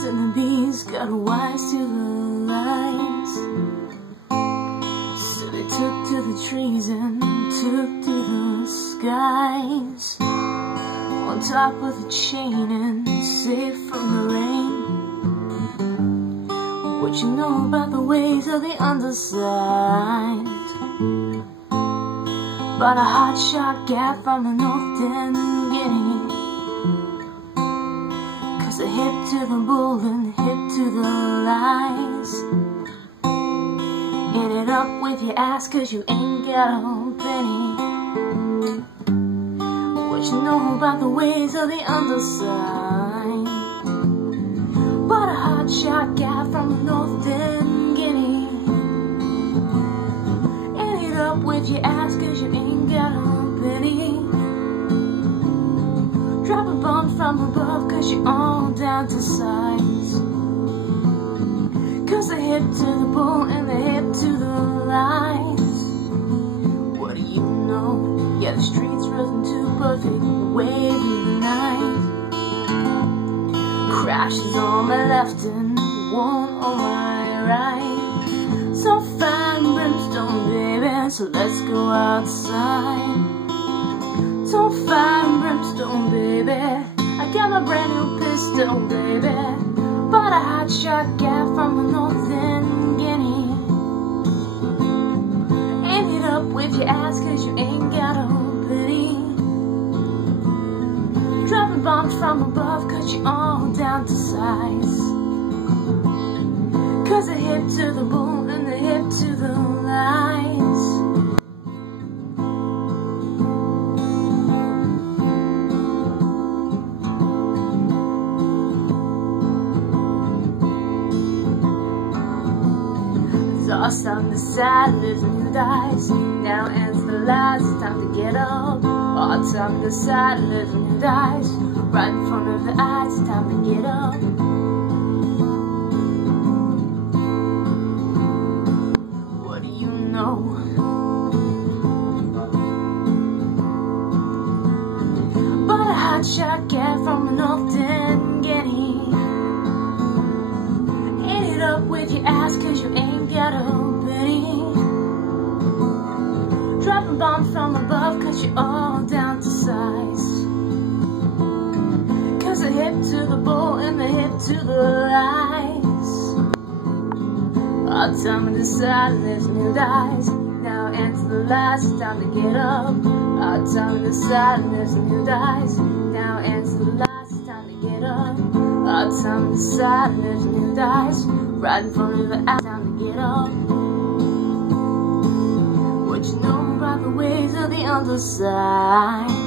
birds and the bees got wise to the lines. So they took to the trees and took to the skies, on top of the chain and safe from the rain. What you know about the ways of the underside? But a hotshot gat from the North End Guinea, 'cause they're hip to the bull and hip to the lies. Eat it up with your ass 'cause you ain't got a penny. What you know about the ways of the underside? But a hotshot gat from the North End Guinea. Eat it up with your ass 'cause you ain't got a penny. Drop a bomb from above 'cause you're all down to size. 'Cause they're hip to the bull and they're hip to the lies. What do you know? Yeah, the streets rhythm too perfect, way through the night. Crashes on my left and one on my right. So fine brimstone, baby, so let's go outside. So fine brimstone, baby, I got my brand new pistol, baby. But a hotshot gat from the North End Guinea. Ain't it up with your ass 'cause you ain't got a pity. Dropping bombs from above 'cause you're all down to size. 'Cause they're hip to the bull and they're hip to the lies. Lost on the side, lives and who dies. Now ends the lies, it's time to get up. Lost on the side, lives and who dies. Right in front of the eyes, it's time to get up. What do you know? But a hotshot gat from the North End Guinea. Eat it up with your ass 'cause you ain't got a penny. Dropping bombs from above 'cause you're all down to size. 'Cause they're hip to the bull and they're hip to the lies. All time to decide, lives and who dies. Now ends the lies, it's time to get up. All time to decide, lives and who dies. Now ends the lies, it's time to get up. All time to decide, lives and who dies. Right in front of the eye, time to get up. What you know about the ways of the underside?